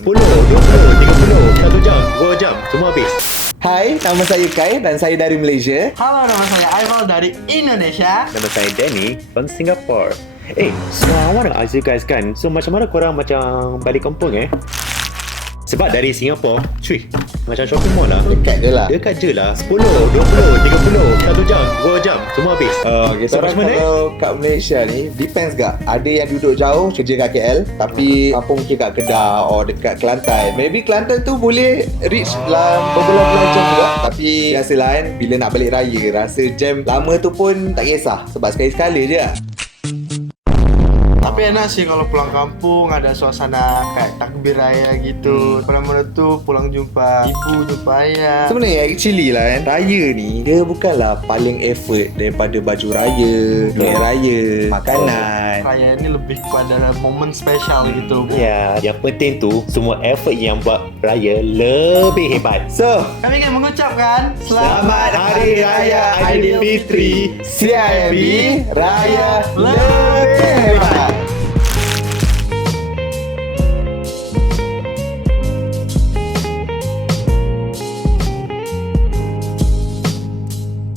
10, 20, 30, 1 jam, 2 jam, semua habis. Hai, nama saya Kai dan saya dari Malaysia. Halo, nama saya Aifal dari Indonesia. Nama saya Danny from Singapore. So I want to ask you guys kan, so macam mana korang macam balik kampung Sebab dari Singapore, cuy, macam shopping mall lah. Dekat je lah. Dekat je lah. 10, 20, 30, 1 jam, 2 jam, semua habis. Okay, so macam mana kalau kat Malaysia ni, depends gak. Ada yang duduk jauh, kerja kat KL, tapi kampung mungkin kat Kedah or dekat Kelantan. Maybe Kelantan tu boleh reach dalam berbulan-bulan jam juga. Tapi biasalah kan, bila nak balik raya, rasa jam lama tu pun tak kisah. Sebab sekali-sekala je lah. Tapi enak sih kalau pulang kampung, ada suasana kayak takbir raya gitu. Mana-mana tuh pulang jumpa ibu, jumpa ayah. Sebenarnya actually lah kan, raya ni dia bukanlah paling effort daripada baju raya, duit raya, makanan. Raya ini lebih kepada momen spesial gitu. Ya, yang penting tu semua effort yang buat raya lebih hebat. So, Kami ingin mengucapkan Selamat Hari Raya Aidilfitri CIMB Raya Lebih